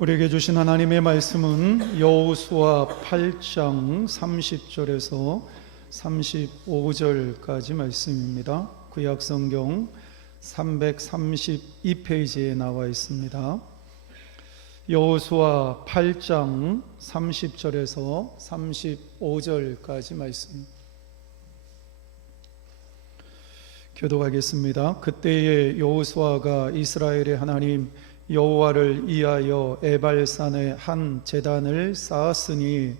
우리에게 주신 하나님의 말씀은 여호수아 8장 30절에서 35절까지 말씀입니다. 구약성경 332페이지에 나와 있습니다. 여호수아 8장 30절에서 35절까지 말씀 교독하겠습니다. 그때에 여호수아가 이스라엘의 하나님 여호와를 위하여 에발산에 한 제단을 쌓았으니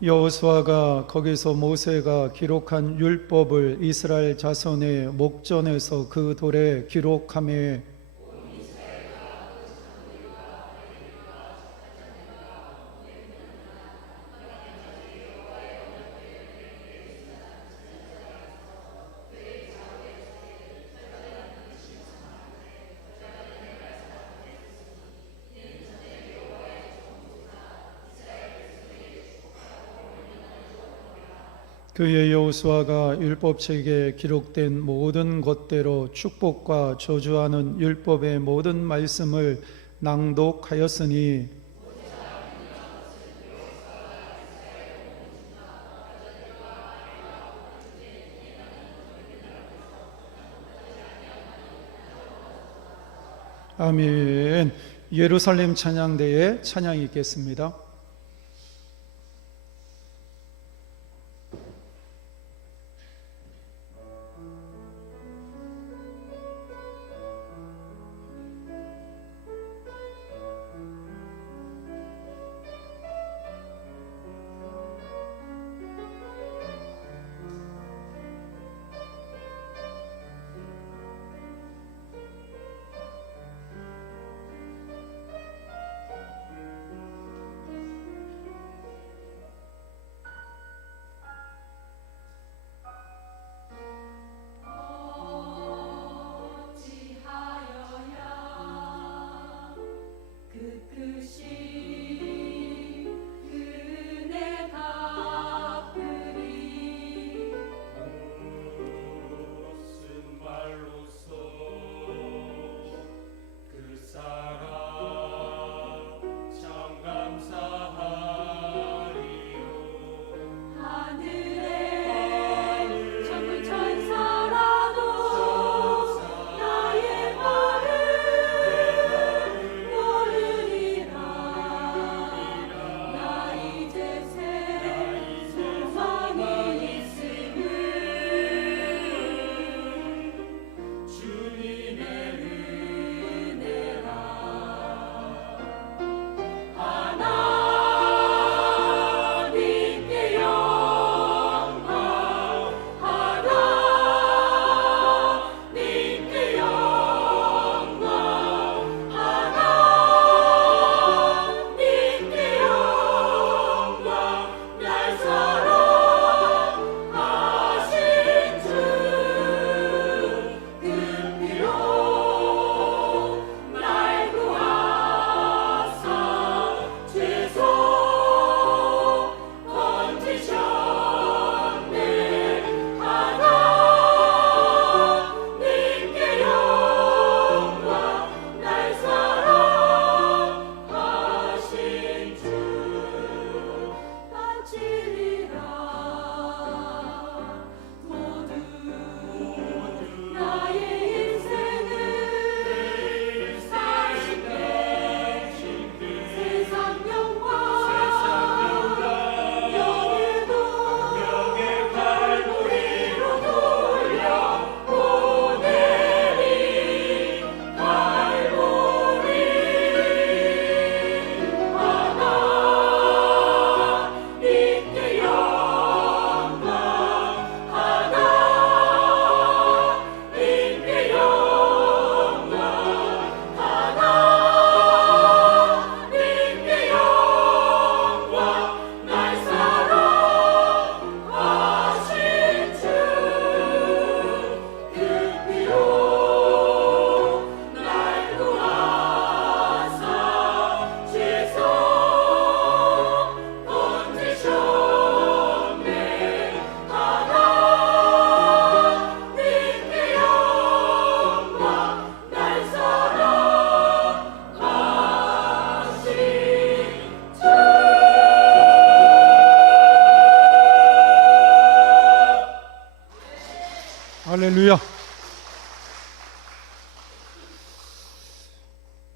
여호수아가 거기서 모세가 기록한 율법을 이스라엘 자손의 목전에서 그 돌에 기록하며 그의 여호수아가 율법책에 기록된 모든 것대로 축복과 저주하는 율법의 모든 말씀을 낭독하였으니 아멘. 예루살렘 찬양대에 찬양이 있겠습니다.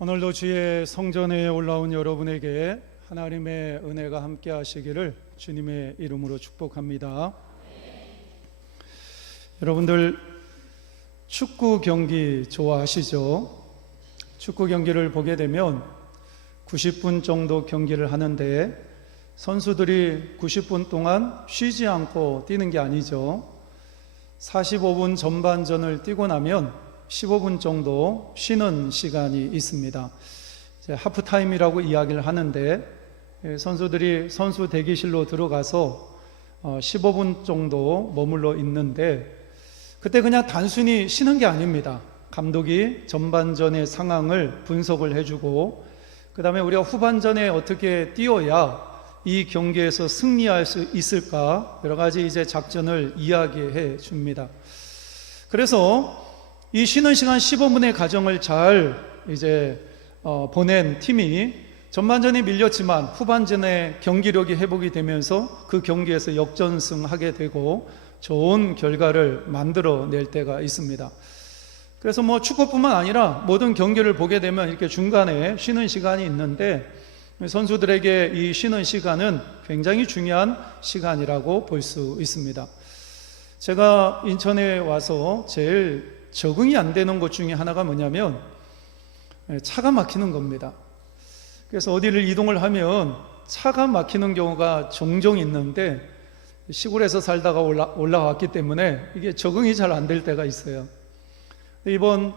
오늘도 주의 성전에 올라온 여러분에게 하나님의 은혜가 함께 하시기를 주님의 이름으로 축복합니다. 여러분들 축구 경기 좋아하시죠? 축구 경기를 보게 되면 90분 정도 경기를 하는데 선수들이 90분 동안 쉬지 않고 뛰는 게 아니죠. 45분 전반전을 뛰고 나면 15분 정도 쉬는 시간이 있습니다. 이제 하프타임이라고 이야기를 하는데 선수들이 선수 대기실로 들어가서 15분 정도 머물러 있는데 그때 그냥 단순히 쉬는 게 아닙니다. 감독이 전반전의 상황을 분석을 해주고 그 다음에 우리가 후반전에 어떻게 뛰어야 이 경기에서 승리할 수 있을까 여러 가지 이제 작전을 이야기해 줍니다. 그래서 이 쉬는 시간 15분의 과정을 잘 이제 보낸 팀이 전반전에 밀렸지만 후반전에 경기력이 회복이 되면서 그 경기에서 역전승하게 되고 좋은 결과를 만들어낼 때가 있습니다. 그래서 축구뿐만 아니라 모든 경기를 보게 되면 이렇게 중간에 쉬는 시간이 있는데 선수들에게 이 쉬는 시간은 굉장히 중요한 시간이라고 볼 수 있습니다. 제가 인천에 와서 제일 적응이 안 되는 것 중에 하나가 뭐냐면 차가 막히는 겁니다. 그래서 어디를 이동을 하면 차가 막히는 경우가 종종 있는데 시골에서 살다가 올라왔기 때문에 이게 적응이 잘 안 될 때가 있어요. 이번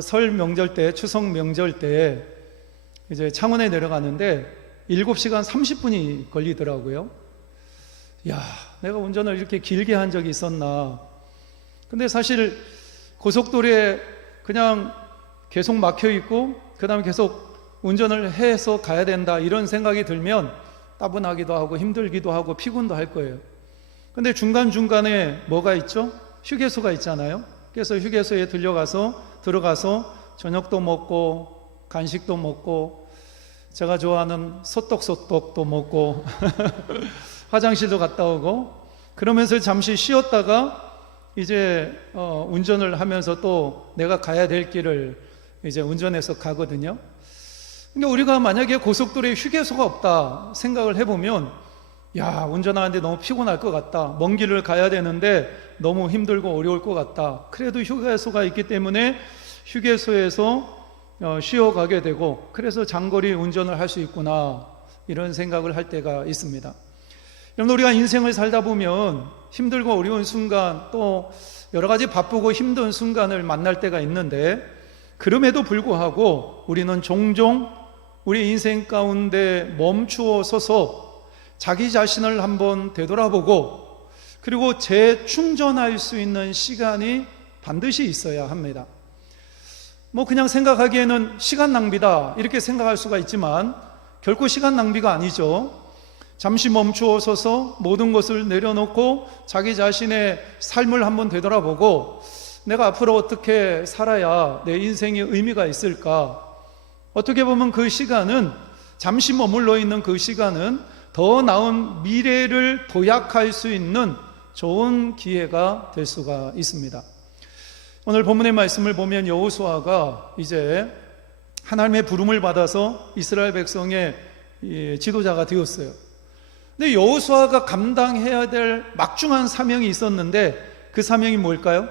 설 명절 때, 추석 명절 때 이제 창원에 내려가는데 7시간 30분이 걸리더라고요. 야, 내가 운전을 이렇게 길게 한 적이 있었나. 근데 사실 고속도로에 그냥 계속 막혀 있고 그 다음에 계속 운전을 해서 가야 된다 이런 생각이 들면 따분하기도 하고 힘들기도 하고 피곤도 할 거예요. 근데 중간중간에 뭐가 있죠? 휴게소가 있잖아요. 그래서 휴게소에 들어가서 저녁도 먹고 간식도 먹고 제가 좋아하는 소떡소떡도 먹고 화장실도 갔다 오고 그러면서 잠시 쉬었다가 이제 운전을 하면서 또 내가 가야 될 길을 이제 운전해서 가거든요. 근데 우리가 만약에 고속도로에 휴게소가 없다 생각을 해보면 야, 운전하는데 너무 피곤할 것 같다. 먼 길을 가야 되는데 너무 힘들고 어려울 것 같다. 그래도 휴게소가 있기 때문에 휴게소에서 쉬어가게 되고 그래서 장거리 운전을 할 수 있구나 이런 생각을 할 때가 있습니다. 여러분, 우리가 인생을 살다 보면 힘들고 어려운 순간 또 여러 가지 바쁘고 힘든 순간을 만날 때가 있는데 그럼에도 불구하고 우리는 종종 우리 인생 가운데 멈추어 서서 자기 자신을 한번 되돌아보고 그리고 재충전할 수 있는 시간이 반드시 있어야 합니다. 그냥 생각하기에는 시간 낭비다 이렇게 생각할 수가 있지만 결코 시간 낭비가 아니죠. 잠시 멈추어 서서 모든 것을 내려놓고 자기 자신의 삶을 한번 되돌아보고 내가 앞으로 어떻게 살아야 내 인생에 의미가 있을까? 어떻게 보면 그 시간은 잠시 머물러 있는 그 시간은 더 나은 미래를 도약할 수 있는 좋은 기회가 될 수가 있습니다. 오늘 본문의 말씀을 보면 여호수아가 이제 하나님의 부름을 받아서 이스라엘 백성의 지도자가 되었어요. 근데 여호수아가 감당해야 될 막중한 사명이 있었는데 그 사명이 뭘까요?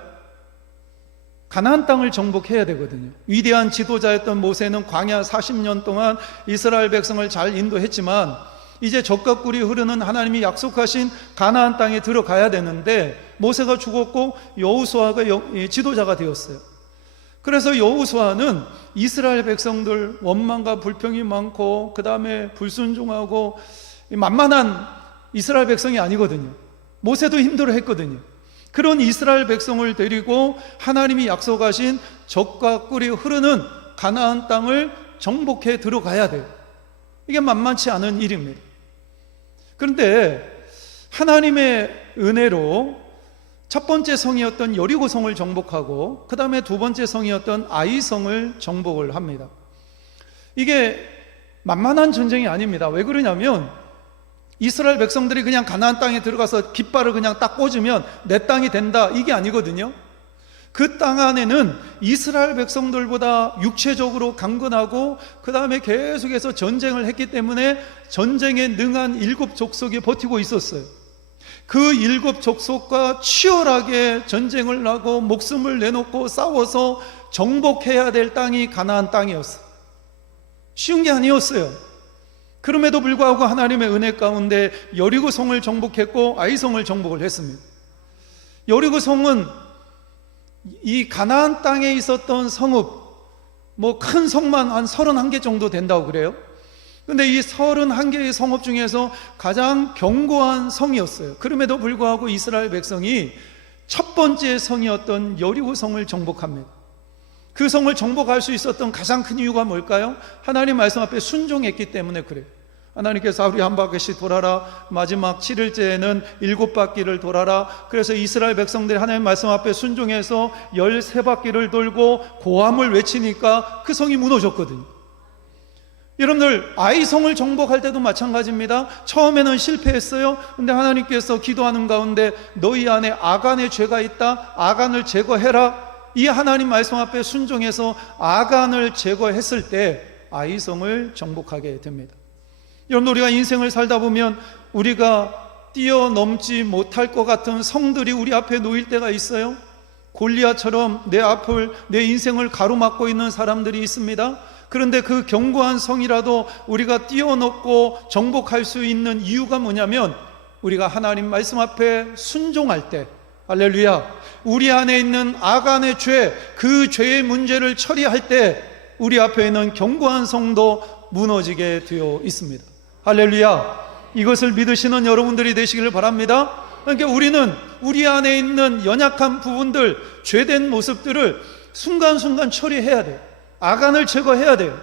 가나안 땅을 정복해야 되거든요. 위대한 지도자였던 모세는 광야 40년 동안 이스라엘 백성을 잘 인도했지만 이제 젖과 꿀이 흐르는 하나님이 약속하신 가나안 땅에 들어가야 되는데 모세가 죽었고 여호수아가 지도자가 되었어요. 그래서 여호수아는 이스라엘 백성들 원망과 불평이 많고 그 다음에 불순종하고 만만한 이스라엘 백성이 아니거든요. 모세도 힘들어했거든요. 그런 이스라엘 백성을 데리고 하나님이 약속하신 젖과 꿀이 흐르는 가나안 땅을 정복해 들어가야 돼요. 이게 만만치 않은 일입니다. 그런데 하나님의 은혜로 첫 번째 성이었던 여리고성을 정복하고 그 다음에 두 번째 성이었던 아이성을 정복을 합니다. 이게 만만한 전쟁이 아닙니다. 왜 그러냐면 이스라엘 백성들이 그냥 가나안 땅에 들어가서 깃발을 그냥 딱 꽂으면 내 땅이 된다 이게 아니거든요. 그 땅 안에는 이스라엘 백성들보다 육체적으로 강건하고 그 다음에 계속해서 전쟁을 했기 때문에 전쟁에 능한 7족속이 버티고 있었어요. 그 7족속과 치열하게 전쟁을 하고 목숨을 내놓고 싸워서 정복해야 될 땅이 가나안 땅이었어요. 쉬운 게 아니었어요. 그럼에도 불구하고 하나님의 은혜 가운데 여리고성을 정복했고 아이성을 정복을 했습니다. 여리고성은 이 가나안 땅에 있었던 성읍, 큰 성만 한 31개 정도 된다고 그래요. 근데 이 31개의 성읍 중에서 가장 견고한 성이었어요. 그럼에도 불구하고 이스라엘 백성이 첫 번째 성이었던 여리고성을 정복합니다. 그 성을 정복할 수 있었던 가장 큰 이유가 뭘까요? 하나님 말씀 앞에 순종했기 때문에 그래요. 하나님께서 하루에 한 바퀴씩 돌아라, 마지막 7일째에는 7바퀴를 돌아라. 그래서 이스라엘 백성들이 하나님 말씀 앞에 순종해서 13바퀴를 돌고 고함을 외치니까 그 성이 무너졌거든요. 여러분들, 아이성을 정복할 때도 마찬가지입니다. 처음에는 실패했어요. 근데 하나님께서 기도하는 가운데 너희 안에 아간의 죄가 있다, 아간을 제거해라. 이 하나님 말씀 앞에 순종해서 아간을 제거했을 때 아이성을 정복하게 됩니다. 여러분, 우리가 인생을 살다 보면 우리가 뛰어넘지 못할 것 같은 성들이 우리 앞에 놓일 때가 있어요. 골리앗처럼 내 인생을 가로막고 있는 사람들이 있습니다. 그런데 그 견고한 성이라도 우리가 뛰어넘고 정복할 수 있는 이유가 뭐냐면 우리가 하나님 말씀 앞에 순종할 때, 할렐루야, 우리 안에 있는 아간의 죄, 그 죄의 문제를 처리할 때 우리 앞에 있는 견고한 성도 무너지게 되어 있습니다. 할렐루야. 이것을 믿으시는 여러분들이 되시기를 바랍니다. 그러니까 우리는 우리 안에 있는 연약한 부분들, 죄된 모습들을 순간순간 처리해야 돼요. 아간을 제거해야 돼요.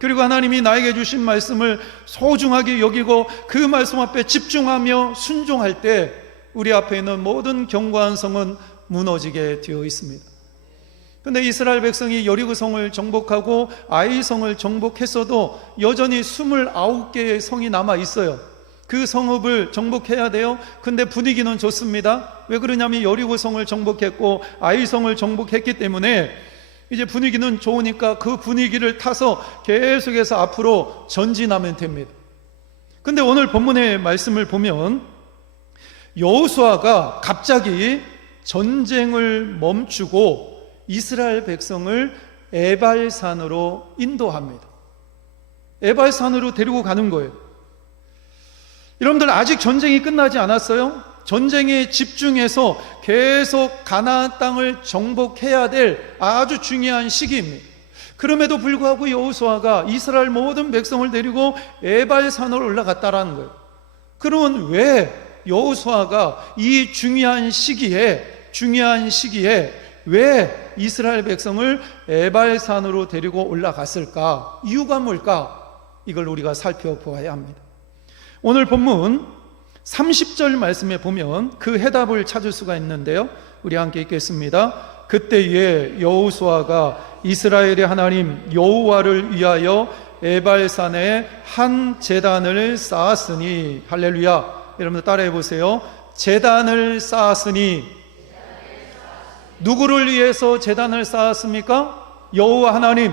그리고 하나님이 나에게 주신 말씀을 소중하게 여기고 그 말씀 앞에 집중하며 순종할 때 우리 앞에 있는 모든 견고한 성은 무너지게 되어 있습니다. 그런데 이스라엘 백성이 여리고성을 정복하고 아이성을 정복했어도 여전히 29개의 성이 남아 있어요. 그 성읍을 정복해야 돼요. 근데 분위기는 좋습니다. 왜 그러냐면 여리고성을 정복했고 아이성을 정복했기 때문에 이제 분위기는 좋으니까 그 분위기를 타서 계속해서 앞으로 전진하면 됩니다. 근데 오늘 본문의 말씀을 보면 여호수아가 갑자기 전쟁을 멈추고 이스라엘 백성을 에발산으로 인도합니다. 에발산으로 데리고 가는 거예요. 여러분들, 아직 전쟁이 끝나지 않았어요. 전쟁에 집중해서 계속 가나안 땅을 정복해야 될 아주 중요한 시기입니다. 그럼에도 불구하고 여호수아가 이스라엘 모든 백성을 데리고 에발산으로 올라갔다라는 거예요. 그러면 왜 여호수아가 이 중요한 시기에 왜 이스라엘 백성을 에발산으로 데리고 올라갔을까? 이유가 뭘까? 이걸 우리가 살펴보아야 합니다. 오늘 본문 30절 말씀에 보면 그 해답을 찾을 수가 있는데요, 우리 함께 읽겠습니다. 그때에 여호수아가 이스라엘의 하나님 여호와를 위하여 에발산에 한 제단을 쌓았으니, 할렐루야. 여러분들 따라해 보세요. 제단을 쌓았으니. 누구를 위해서 제단을 쌓았습니까? 여호와 하나님,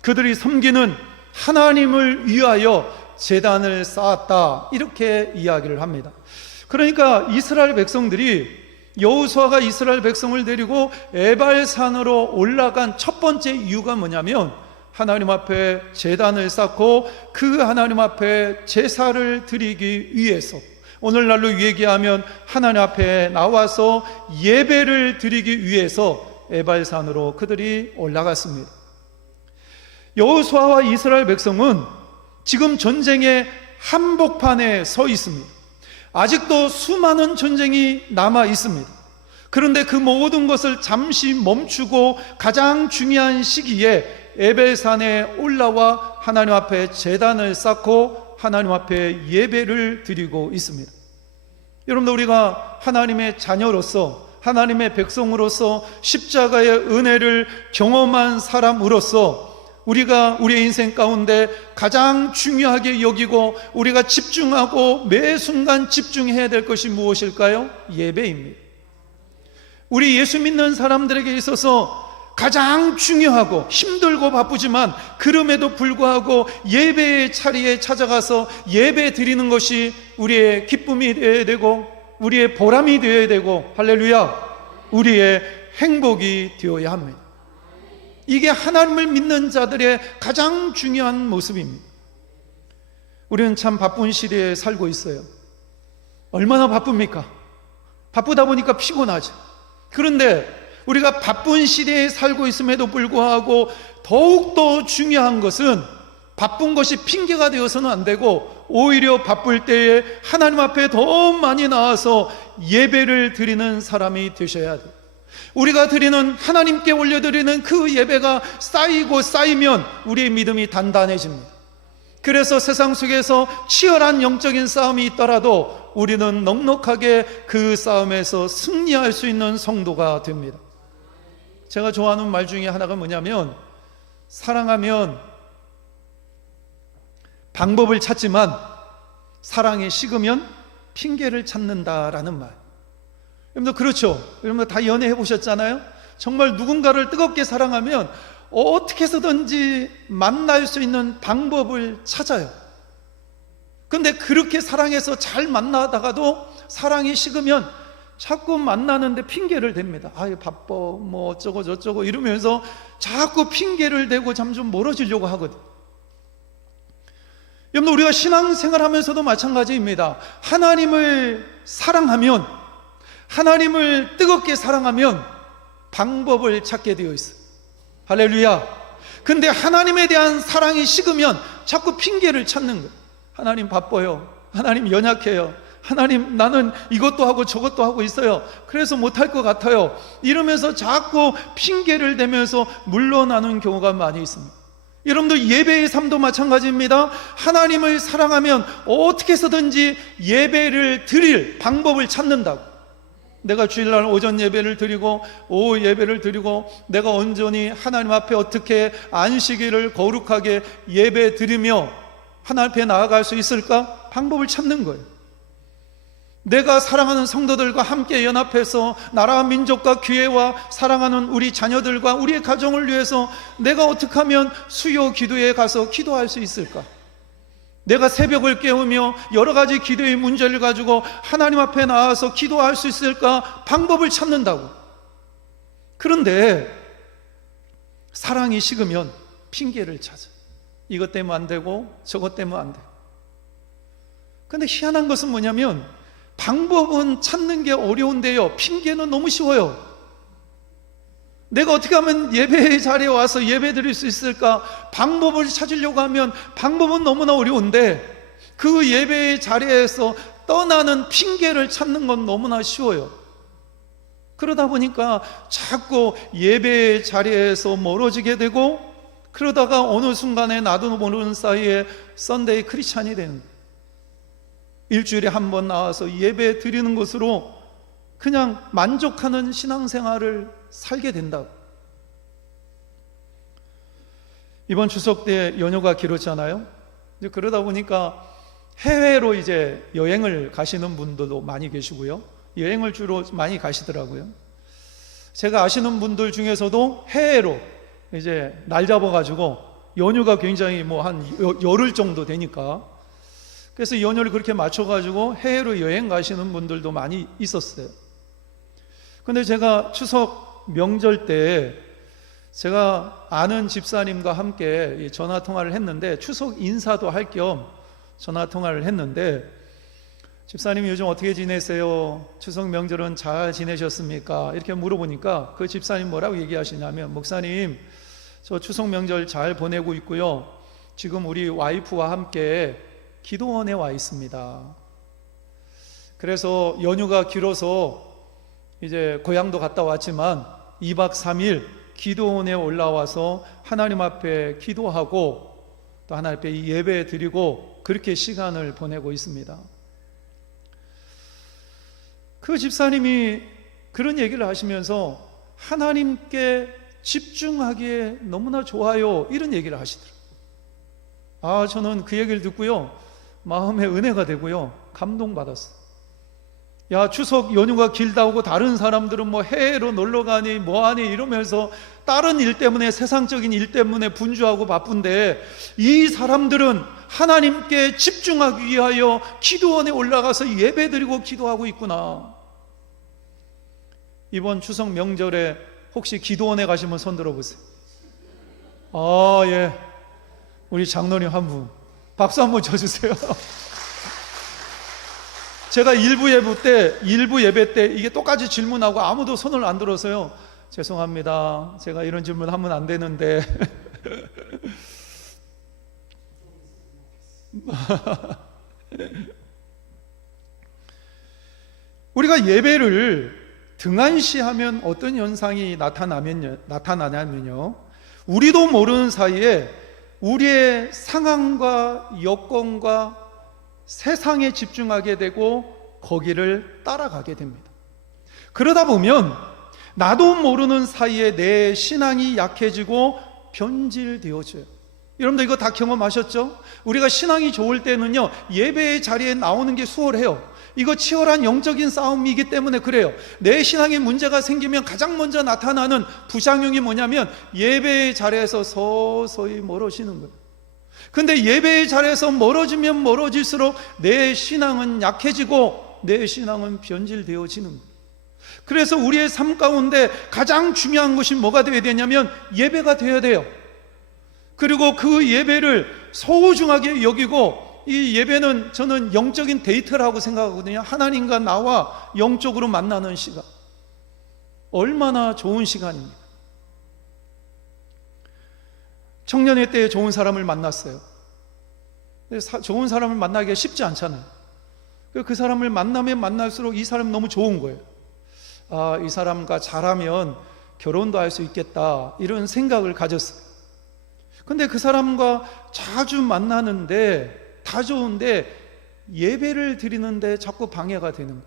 그들이 섬기는 하나님을 위하여 제단을 쌓았다, 이렇게 이야기를 합니다. 그러니까 이스라엘 백성들이, 여호수아가 이스라엘 백성을 데리고 에발산으로 올라간 첫 번째 이유가 뭐냐면 하나님 앞에 제단을 쌓고 그 하나님 앞에 제사를 드리기 위해서, 오늘날로 얘기하면 하나님 앞에 나와서 예배를 드리기 위해서 에발산으로 그들이 올라갔습니다. 여호수아와 이스라엘 백성은 지금 전쟁의 한복판에 서 있습니다. 아직도 수많은 전쟁이 남아 있습니다. 그런데 그 모든 것을 잠시 멈추고 가장 중요한 시기에 에벨산에 올라와 하나님 앞에 제단을 쌓고 하나님 앞에 예배를 드리고 있습니다. 여러분들, 우리가 하나님의 자녀로서, 하나님의 백성으로서 십자가의 은혜를 경험한 사람으로서 우리가 우리의 인생 가운데 가장 중요하게 여기고 우리가 집중하고 매 순간 집중해야 될 것이 무엇일까요? 예배입니다. 우리 예수 믿는 사람들에게 있어서 가장 중요하고 힘들고 바쁘지만 그럼에도 불구하고 예배의 자리에 찾아가서 예배 드리는 것이 우리의 기쁨이 되어야 되고 우리의 보람이 되어야 되고, 할렐루야, 우리의 행복이 되어야 합니다. 이게 하나님을 믿는 자들의 가장 중요한 모습입니다. 우리는 참 바쁜 시대에 살고 있어요. 얼마나 바쁩니까? 바쁘다 보니까 피곤하죠. 그런데 우리가 바쁜 시대에 살고 있음에도 불구하고 더욱더 중요한 것은 바쁜 것이 핑계가 되어서는 안 되고, 오히려 바쁠 때에 하나님 앞에 더 많이 나와서 예배를 드리는 사람이 되셔야 돼요. 우리가 드리는, 하나님께 올려드리는 그 예배가 쌓이고 쌓이면 우리의 믿음이 단단해집니다. 그래서 세상 속에서 치열한 영적인 싸움이 있더라도 우리는 넉넉하게 그 싸움에서 승리할 수 있는 성도가 됩니다. 제가 좋아하는 말 중에 하나가 뭐냐면, 사랑하면 방법을 찾지만 사랑에 식으면 핑계를 찾는다라는 말. 여러분들 그렇죠? 여러분들 다 연애해 보셨잖아요? 정말 누군가를 뜨겁게 사랑하면 어떻게 해서든지 만날 수 있는 방법을 찾아요. 근데 그렇게 사랑해서 잘 만나다가도 사랑이 식으면 자꾸 만나는데 핑계를 댑니다. 아유 바빠, 뭐 어쩌고 저쩌고 이러면서 자꾸 핑계를 대고 점점 멀어지려고 하거든. 여러분, 우리가 신앙생활 하면서도 마찬가지입니다. 하나님을 사랑하면, 하나님을 뜨겁게 사랑하면 방법을 찾게 되어 있어요. 할렐루야. 근데 하나님에 대한 사랑이 식으면 자꾸 핑계를 찾는 거예요. 하나님 바빠요, 하나님 연약해요, 하나님 나는 이것도 하고 저것도 하고 있어요, 그래서 못할 것 같아요, 이러면서 자꾸 핑계를 대면서 물러나는 경우가 많이 있습니다. 여러분들 예배의 삶도 마찬가지입니다. 하나님을 사랑하면 어떻게 해서든지 예배를 드릴 방법을 찾는다고. 내가 주일날 오전 예배를 드리고 오후 예배를 드리고 내가 온전히 하나님 앞에 어떻게 안식일을 거룩하게 예배 드리며 하나님 앞에 나아갈 수 있을까? 방법을 찾는 거예요. 내가 사랑하는 성도들과 함께 연합해서 나라와 민족과 교회와 사랑하는 우리 자녀들과 우리의 가정을 위해서 내가 어떻게 하면 수요 기도에 가서 기도할 수 있을까? 내가 새벽을 깨우며 여러 가지 기도의 문제를 가지고 하나님 앞에 나와서 기도할 수 있을까? 방법을 찾는다고. 그런데 사랑이 식으면 핑계를 찾아. 이것 때문에 안 되고 저것 때문에 안 돼. 근데 희한한 것은 뭐냐면 방법은 찾는 게 어려운데요, 핑계는 너무 쉬워요. 내가 어떻게 하면 예배의 자리에 와서 예배 드릴 수 있을까? 방법을 찾으려고 하면 방법은 너무나 어려운데 그 예배의 자리에서 떠나는 핑계를 찾는 건 너무나 쉬워요. 그러다 보니까 자꾸 예배의 자리에서 멀어지게 되고, 그러다가 어느 순간에 나도 모르는 사이에 썬데이 크리스찬이 되는 거예요. 일주일에 한 번 나와서 예배 드리는 것으로 그냥 만족하는 신앙생활을 살게 된다고. 이번 추석 때 연휴가 길었잖아요. 이제 그러다 보니까 해외로 이제 여행을 가시는 분들도 많이 계시고요, 여행을 주로 많이 가시더라고요. 제가 아시는 분들 중에서도 해외로 이제 날 잡아가지고 연휴가 굉장히 뭐 한 열흘 정도 되니까, 그래서 연휴를 그렇게 맞춰가지고 해외로 여행 가시는 분들도 많이 있었어요. 근데 제가 추석 명절 때 제가 아는 집사님과 함께 전화 통화를 했는데, 추석 인사도 할 겸 전화 통화를 했는데, 집사님이 요즘 어떻게 지내세요? 추석 명절은 잘 지내셨습니까? 이렇게 물어보니까 그 집사님 뭐라고 얘기하시냐면, 목사님 저 추석 명절 잘 보내고 있고요, 지금 우리 와이프와 함께 기도원에 와 있습니다. 그래서 연휴가 길어서 이제 고향도 갔다 왔지만 2박 3일 기도원에 올라와서 하나님 앞에 기도하고 또 하나님 앞에 예배 드리고 그렇게 시간을 보내고 있습니다. 그 집사님이 그런 얘기를 하시면서 하나님께 집중하기에 너무나 좋아요, 이런 얘기를 하시더라고요. 저는 그 얘기를 듣고요 마음에 은혜가 되고요 감동받았어요. 야, 추석 연휴가 길다고 다른 사람들은 뭐 해외로 놀러 가니 뭐하니 이러면서 다른 일 때문에, 세상적인 일 때문에 분주하고 바쁜데, 이 사람들은 하나님께 집중하기 위하여 기도원에 올라가서 예배드리고 기도하고 있구나. 이번 추석 명절에 혹시 기도원에 가시면 손 들어보세요. 예, 우리 장로님 한 분 박수 한번 쳐주세요. 제가 일부 예배 때 이게 똑같이 질문하고 아무도 손을 안 들어서요, 죄송합니다, 제가 이런 질문 하면 안 되는데 우리가 예배를 등한시하면 어떤 현상이 나타나냐면요, 우리도 모르는 사이에 우리의 상황과 여건과 세상에 집중하게 되고 거기를 따라가게 됩니다. 그러다 보면 나도 모르는 사이에 내 신앙이 약해지고 변질되어져요. 여러분들 이거 다 경험하셨죠? 우리가 신앙이 좋을 때는요, 예배의 자리에 나오는 게 수월해요. 이거 치열한 영적인 싸움이기 때문에 그래요. 내 신앙에 문제가 생기면 가장 먼저 나타나는 부작용이 뭐냐면 예배의 자리에서 서서히 멀어지는 거예요. 근데 예배의 자리에서 멀어지면 멀어질수록 내 신앙은 약해지고 내 신앙은 변질되어지는 거예요. 그래서 우리의 삶 가운데 가장 중요한 것이 뭐가 되어야 되냐면 예배가 되어야 돼요. 그리고 그 예배를 소중하게 여기고, 이 예배는 저는 영적인 데이트라고 생각하거든요. 하나님과 나와 영적으로 만나는 시간, 얼마나 좋은 시간입니까? 청년의 때에 좋은 사람을 만났어요. 좋은 사람을 만나기가 쉽지 않잖아요. 그 사람을 만나면 만날수록 이 사람이 너무 좋은 거예요. 이 사람과 잘하면 결혼도 할 수 있겠다, 이런 생각을 가졌어요. 근데 그 사람과 자주 만나는데 다 좋은데 예배를 드리는데 자꾸 방해가 되는 거예요.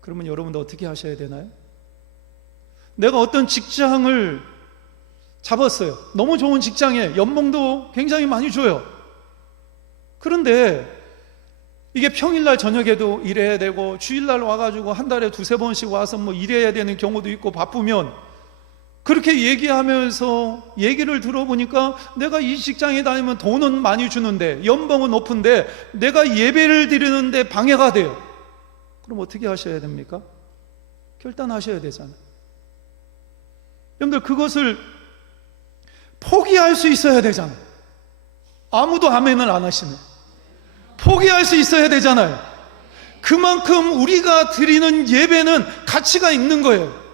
그러면 여러분도 어떻게 하셔야 되나요? 내가 어떤 직장을 잡았어요. 너무 좋은 직장에 연봉도 굉장히 많이 줘요. 그런데 이게 평일날 저녁에도 일해야 되고, 주일날 와가지고 한 달에 2-3번씩 와서 뭐 일해야 되는 경우도 있고 바쁘면, 그렇게 얘기하면서 얘기를 들어보니까 내가 이 직장에 다니면 돈은 많이 주는데, 연봉은 높은데 내가 예배를 드리는데 방해가 돼요. 그럼 어떻게 하셔야 됩니까? 결단하셔야 되잖아요. 여러분들 그것을 포기할 수 있어야 되잖아요. 아무도 아멘을 안 하시네. 포기할 수 있어야 되잖아요. 그만큼 우리가 드리는 예배는 가치가 있는 거예요.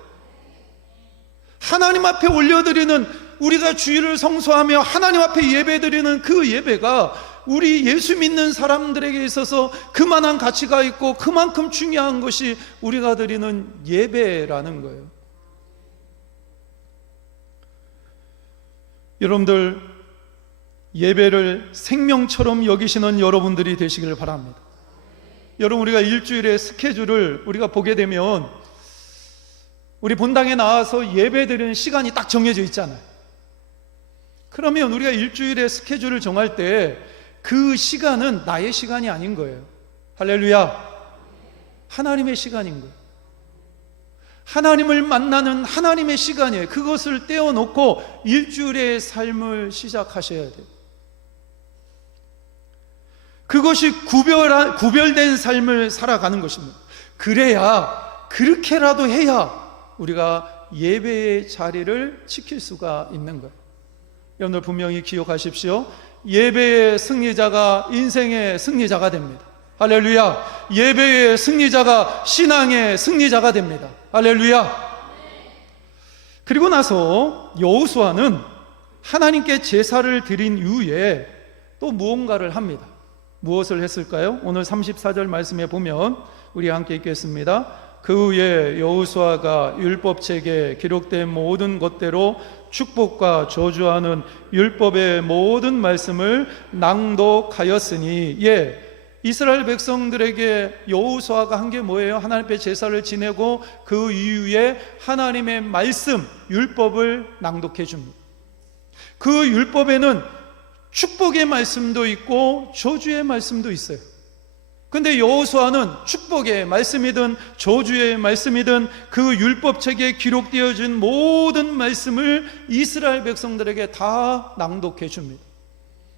하나님 앞에 올려드리는, 우리가 주일을 성수하며 하나님 앞에 예배드리는 그 예배가 우리 예수 믿는 사람들에게 있어서 그만한 가치가 있고 그만큼 중요한 것이 우리가 드리는 예배라는 거예요. 여러분들, 예배를 생명처럼 여기시는 여러분들이 되시길 바랍니다. 여러분, 우리가 일주일의 스케줄을 우리가 보게 되면 우리 본당에 나와서 예배드리는 시간이 딱 정해져 있잖아요. 그러면 우리가 일주일의 스케줄을 정할 때 그 시간은 나의 시간이 아닌 거예요. 할렐루야. 하나님의 시간인 거예요. 하나님을 만나는 하나님의 시간이에요. 그것을 떼어놓고 일주일의 삶을 시작하셔야 돼요. 그것이 구별된 삶을 살아가는 것입니다. 그래야, 그렇게라도 해야 우리가 예배의 자리를 지킬 수가 있는 거예요. 여러분들 분명히 기억하십시오. 예배의 승리자가 인생의 승리자가 됩니다. 할렐루야. 예배의 승리자가 신앙의 승리자가 됩니다. 할렐루야. 그리고 나서 여호수아는 하나님께 제사를 드린 이후에 또 무언가를 합니다. 무엇을 했을까요? 오늘 34절 말씀에 보면 우리 함께 읽겠습니다. 그 후에 여호수아가 율법책에 기록된 모든 것대로 축복과 저주하는 율법의 모든 말씀을 낭독하였으니, 이스라엘 백성들에게 여호수아가 한 게 뭐예요? 하나님 앞에 제사를 지내고 그 이후에 하나님의 말씀, 율법을 낭독해 줍니다. 그 율법에는 축복의 말씀도 있고 저주의 말씀도 있어요. 근데 여호수아는 축복의 말씀이든 저주의 말씀이든 그 율법책에 기록되어진 모든 말씀을 이스라엘 백성들에게 다 낭독해 줍니다.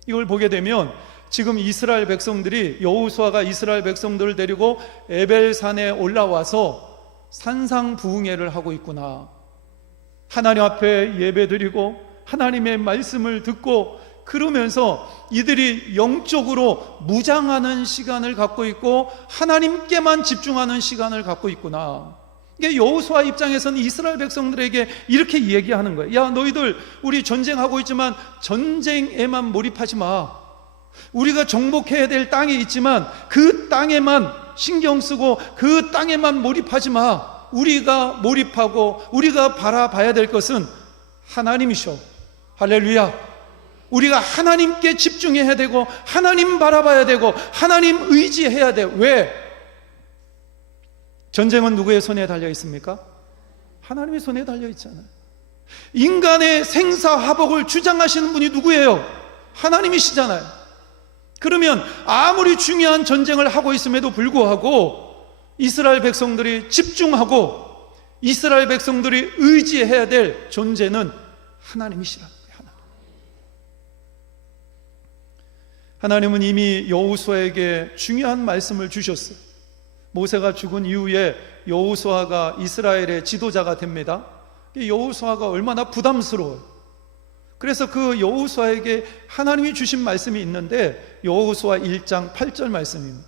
이걸 보게 되면 지금 이스라엘 백성들이, 여호수아가 이스라엘 백성들을 데리고 에벨산에 올라와서 산상부흥회를 하고 있구나, 하나님 앞에 예배드리고 하나님의 말씀을 듣고 그러면서 이들이 영적으로 무장하는 시간을 갖고 있고 하나님께만 집중하는 시간을 갖고 있구나. 이게 여호수아 입장에서는 이스라엘 백성들에게 이렇게 얘기하는 거예요. 야, 너희들 우리 전쟁하고 있지만 전쟁에만 몰입하지 마. 우리가 정복해야 될 땅이 있지만 그 땅에만 신경 쓰고 그 땅에만 몰입하지 마. 우리가 몰입하고 우리가 바라봐야 될 것은 하나님이셔. 할렐루야. 우리가 하나님께 집중해야 되고 하나님 바라봐야 되고 하나님 의지해야 돼. 왜? 전쟁은 누구의 손에 달려 있습니까? 하나님의 손에 달려 있잖아요. 인간의 생사화복을 주장하시는 분이 누구예요? 하나님이시잖아요. 그러면 아무리 중요한 전쟁을 하고 있음에도 불구하고 이스라엘 백성들이 집중하고 이스라엘 백성들이 의지해야 될 존재는 하나님이시라는 거예요. 하나님은 이미 여호수아에게 중요한 말씀을 주셨어요. 모세가 죽은 이후에 여호수아가 이스라엘의 지도자가 됩니다. 여호수아가 얼마나 부담스러워요. 그래서 그 여호수아에게 하나님이 주신 말씀이 있는데 여호수아 1장 8절 말씀입니다.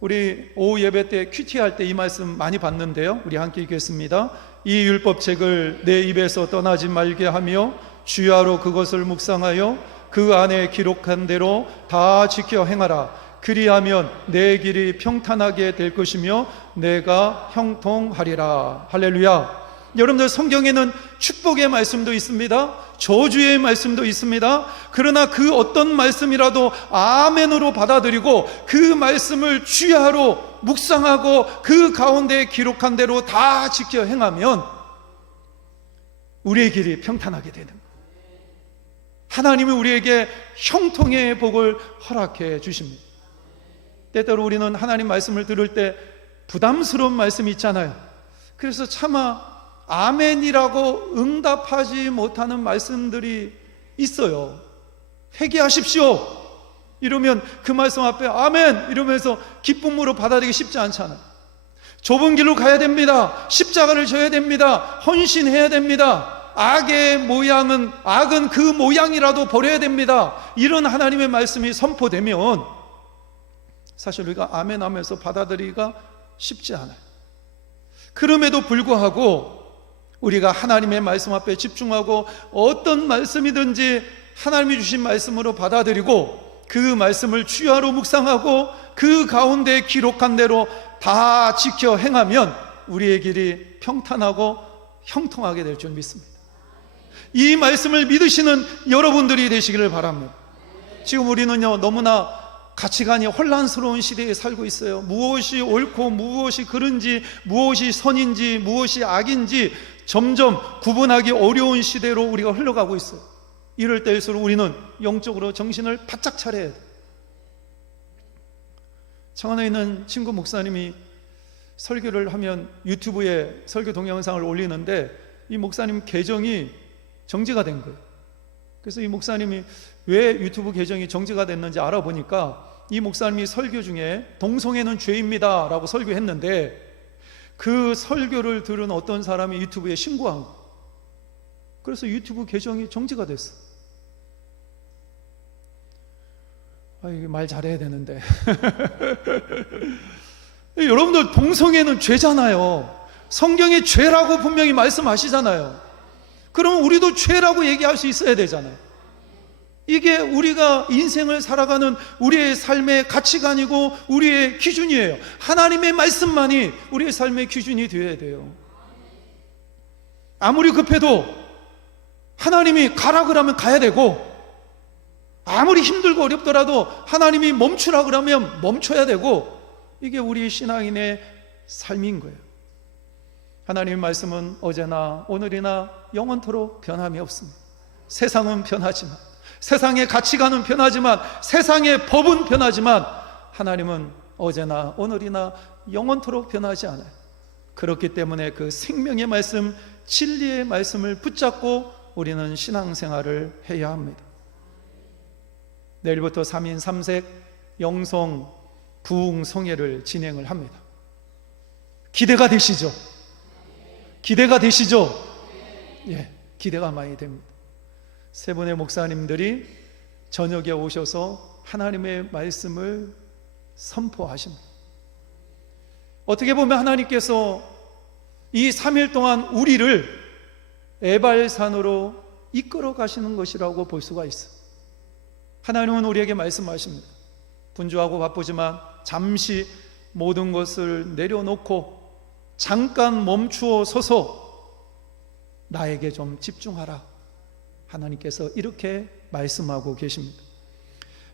우리 오후 예배 때 큐티할 때 이 말씀 많이 봤는데요, 우리 함께 읽겠습니다. 이 율법책을 내 입에서 떠나지 말게 하며 주야로 그것을 묵상하여 그 안에 기록한 대로 다 지켜 행하라. 그리하면 내 길이 평탄하게 될 것이며 내가 형통하리라. 할렐루야. 여러분들, 성경에는 축복의 말씀도 있습니다, 저주의 말씀도 있습니다. 그러나 그 어떤 말씀이라도 아멘으로 받아들이고 그 말씀을 주야로 묵상하고 그 가운데 기록한 대로 다 지켜 행하면 우리의 길이 평탄하게 되는 거예요. 하나님이 우리에게 형통의 복을 허락해 주십니다. 때때로 우리는 하나님 말씀을 들을 때 부담스러운 말씀이 있잖아요. 그래서 차마 아멘이라고 응답하지 못하는 말씀들이 있어요. 회개하십시오 이러면 그 말씀 앞에 아멘 이러면서 기쁨으로 받아들이기 쉽지 않잖아요. 좁은 길로 가야 됩니다. 십자가를 져야 됩니다. 헌신해야 됩니다. 악은 그 모양이라도 버려야 됩니다. 이런 하나님의 말씀이 선포되면 사실 우리가 아멘 하면서 받아들이기가 쉽지 않아요. 그럼에도 불구하고 우리가 하나님의 말씀 앞에 집중하고 어떤 말씀이든지 하나님이 주신 말씀으로 받아들이고 그 말씀을 주야로 묵상하고 그 가운데 기록한 대로 다 지켜 행하면 우리의 길이 평탄하고 형통하게 될 줄 믿습니다. 이 말씀을 믿으시는 여러분들이 되시기를 바랍니다. 지금 우리는요, 너무나 가치관이 혼란스러운 시대에 살고 있어요. 무엇이 옳고 무엇이 그른지, 무엇이 선인지 무엇이 악인지 점점 구분하기 어려운 시대로 우리가 흘러가고 있어요. 이럴 때일수록 우리는 영적으로 정신을 바짝 차려야 돼요. 창원에 있는 친구 목사님이 설교를 하면 유튜브에 설교 동영상을 올리는데 이 목사님 계정이 정지가 된 거예요. 그래서 이 목사님이 왜 유튜브 계정이 정지가 됐는지 알아보니까 이 목사님이 설교 중에 동성애는 죄입니다 라고 설교했는데 그 설교를 들은 어떤 사람이 유튜브에 신고한 거예요. 그래서 유튜브 계정이 정지가 됐어. 이게 말 잘해야 되는데 여러분들, 동성애는 죄잖아요. 성경에 죄라고 분명히 말씀하시잖아요. 그럼 우리도 죄라고 얘기할 수 있어야 되잖아요. 이게 우리가 인생을 살아가는 우리의 삶의 가치관이고 우리의 기준이에요. 하나님의 말씀만이 우리의 삶의 기준이 되어야 돼요. 아무리 급해도 하나님이 가라 그러면 가야 되고, 아무리 힘들고 어렵더라도 하나님이 멈추라 그러면 멈춰야 되고, 이게 우리 신앙인의 삶인 거예요. 하나님의 말씀은 어제나 오늘이나 영원토록 변함이 없습니다. 세상은 변하지만, 세상의 가치관은 변하지만, 세상의 법은 변하지만 하나님은 어제나 오늘이나 영원토록 변하지 않아요. 그렇기 때문에 그 생명의 말씀, 진리의 말씀을 붙잡고 우리는 신앙생활을 해야 합니다. 내일부터 3인 3색 영성 부흥성회를 진행을 합니다. 기대가 되시죠? 기대가 되시죠? 예, 기대가 많이 됩니다. 세 분의 목사님들이 저녁에 오셔서 하나님의 말씀을 선포하십니다. 어떻게 보면 하나님께서 이 3일 동안 우리를 에발산으로 이끌어 가시는 것이라고 볼 수가 있어요. 하나님은 우리에게 말씀하십니다. 분주하고 바쁘지만 잠시 모든 것을 내려놓고 잠깐 멈추어 서서 나에게 좀 집중하라. 하나님께서 이렇게 말씀하고 계십니다.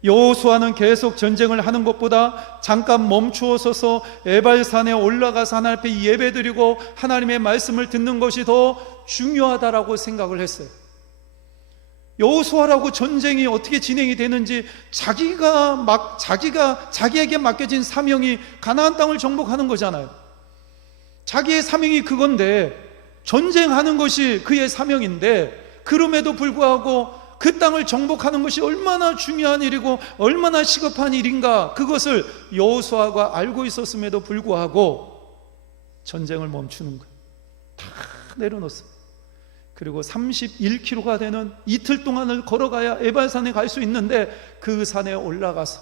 여호수아는 계속 전쟁을 하는 것보다 잠깐 멈추어 서서 에발산에 올라가서 하나님 앞에 예배드리고 하나님의 말씀을 듣는 것이 더 중요하다라고 생각을 했어요. 여호수아라고 전쟁이 어떻게 진행이 되는지 자기에게 맡겨진 사명이 가나안 땅을 정복하는 거잖아요. 자기의 사명이 그건데, 전쟁하는 것이 그의 사명인데, 그럼에도 불구하고 그 땅을 정복하는 것이 얼마나 중요한 일이고 얼마나 시급한 일인가, 그것을 여호수아가 알고 있었음에도 불구하고 전쟁을 멈추는 거예요. 다 내려놓습니다. 그리고 31km가 되는 이틀 동안을 걸어가야 에발산에 갈 수 있는데 그 산에 올라가서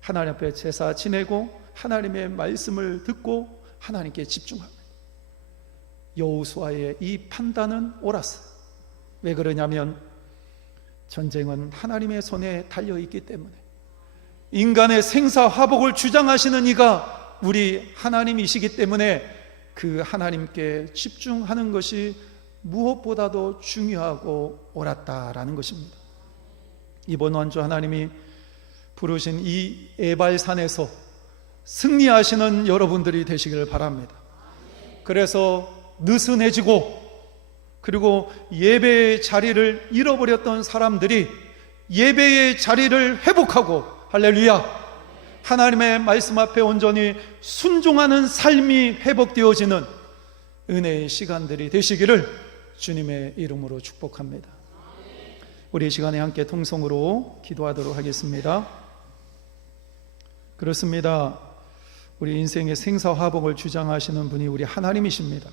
하나님 앞에 제사 지내고 하나님의 말씀을 듣고 하나님께 집중합니다. 여호수아의 이 판단은 옳았어요. 왜 그러냐면 전쟁은 하나님의 손에 달려있기 때문에, 인간의 생사화복을 주장하시는 이가 우리 하나님이시기 때문에 그 하나님께 집중하는 것이 무엇보다도 중요하고 옳았다라는 것입니다. 이번 완주 하나님이 부르신 이 에발산에서 승리하시는 여러분들이 되시기를 바랍니다. 그래서 느슨해지고 그리고 예배의 자리를 잃어버렸던 사람들이 예배의 자리를 회복하고, 할렐루야, 하나님의 말씀 앞에 온전히 순종하는 삶이 회복되어지는 은혜의 시간들이 되시기를 주님의 이름으로 축복합니다. 우리 이 시간에 함께 통성으로 기도하도록 하겠습니다. 그렇습니다. 우리 인생의 생사화복을 주장하시는 분이 우리 하나님이십니다.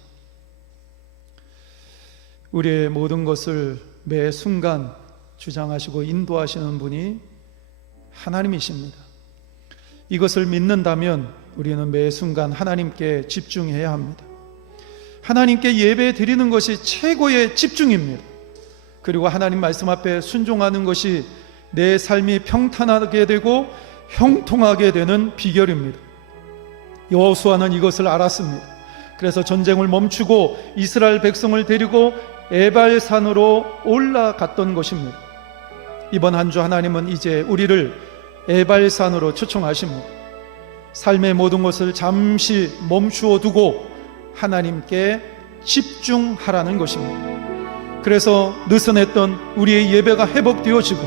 우리의 모든 것을 매 순간 주장하시고 인도하시는 분이 하나님이십니다. 이것을 믿는다면 우리는 매 순간 하나님께 집중해야 합니다. 하나님께 예배 드리는 것이 최고의 집중입니다. 그리고 하나님 말씀 앞에 순종하는 것이 내 삶이 평탄하게 되고 형통하게 되는 비결입니다. 여호수아는 이것을 알았습니다. 그래서 전쟁을 멈추고 이스라엘 백성을 데리고 에발산으로 올라갔던 것입니다. 이번 한 주 하나님은 이제 우리를 에발산으로 초청하십니다. 삶의 모든 것을 잠시 멈추어 두고 하나님께 집중하라는 것입니다. 그래서 느슨했던 우리의 예배가 회복되어지고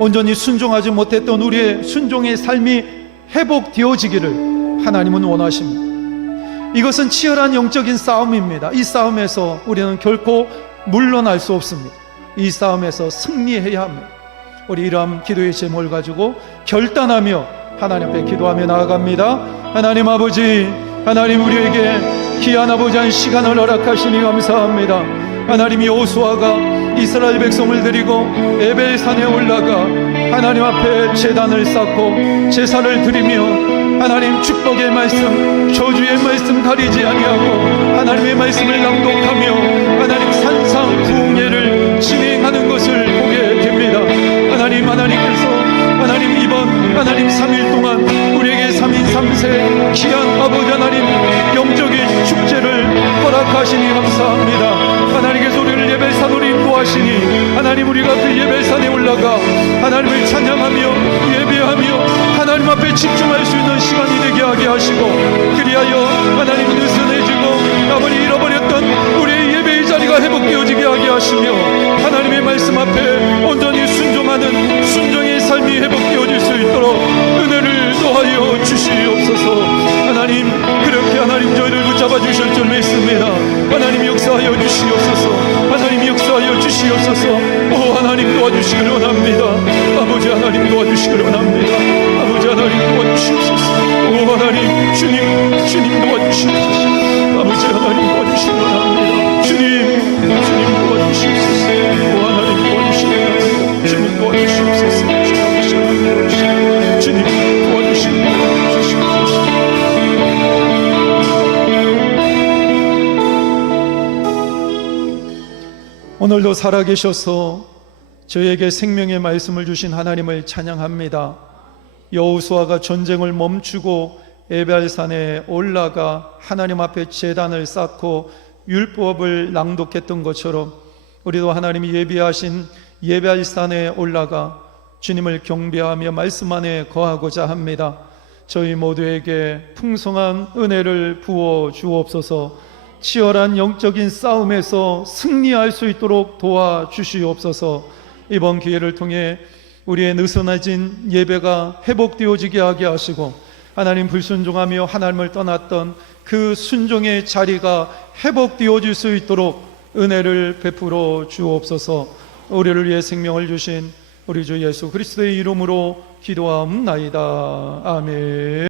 온전히 순종하지 못했던 우리의 순종의 삶이 회복되어지기를 하나님은 원하십니다. 이것은 치열한 영적인 싸움입니다. 이 싸움에서 우리는 결코 물러날 수 없습니다. 이 싸움에서 승리해야 합니다. 우리 이러한 기도의 제목을 가지고 결단하며 하나님 앞에 기도하며 나아갑니다. 하나님 아버지, 하나님 우리에게 귀한 아버지 한 시간을 허락하시니 감사합니다. 하나님, 여호수아가 이스라엘 백성을 데리고 에벨산에 올라가 하나님 앞에 제단을 쌓고 제사를 드리며 하나님 축복의 말씀, 저주의 말씀 가리지 아니하고 하나님의 말씀을 낭독하며 하나님 산상 부흥회를 진행하는 것을 보게 됩니다. 하나님께서 하나님 이번 하나님 3일 동안 우리에게 3인 3세 귀한 아버지 하나님 영적인 축제를 허락하시니 감사합니다. 하나님께서 우리를 예배산으로 인도하시니 하나님, 우리가 그 예배산에 올라가 하나님을 찬양하며 예배하며 하나님 앞에 집중할 수 있는 시간이 되게 하게 하시고, 그리하여 하나님 느슨해지고 아버지 잃어버렸던 우리의 예배의 자리가 회복되어지게 하게 하시며 하나님의 말씀 앞에 온전히 순종하는 순종의 삶이 회복되어질 수 있도록 은혜를 더하여 주시옵소서. 붙잡아 주실 줄 믿습니다. 하나님 역사하여 주시옵소서. 하나님 역사하여 주시옵소서. 오 하나님 도와주시길 원합니다. 아버지 하나님 도와주시길 원합니다. 아버지 하나님 도와주시옵소서. 오 하나님 주님 도와주시옵소서. 아버지 하나님 도와주시길 원합니다. 주님 도와주시옵소서. 오 하나님 도와주시길 원합니다. 주님 도와주시옵소서. 주님 도와주시길 원합니다. 오늘도 살아계셔서 저에게 생명의 말씀을 주신 하나님을 찬양합니다. 여호수아가 전쟁을 멈추고 에발산에 올라가 하나님 앞에 제단을 쌓고 율법을 낭독했던 것처럼 우리도 하나님이 예비하신 에발산에 올라가 주님을 경배하며 말씀 안에 거하고자 합니다. 저희 모두에게 풍성한 은혜를 부어 주옵소서. 치열한 영적인 싸움에서 승리할 수 있도록 도와주시옵소서. 이번 기회를 통해 우리의 느슨해진 예배가 회복되어지게 하게 하시고 하나님 불순종하며 하나님을 떠났던 그 순종의 자리가 회복되어질 수 있도록 은혜를 베풀어 주옵소서. 우리를 위해 생명을 주신 우리 주 예수 그리스도의 이름으로 기도하옵나이다. 아멘.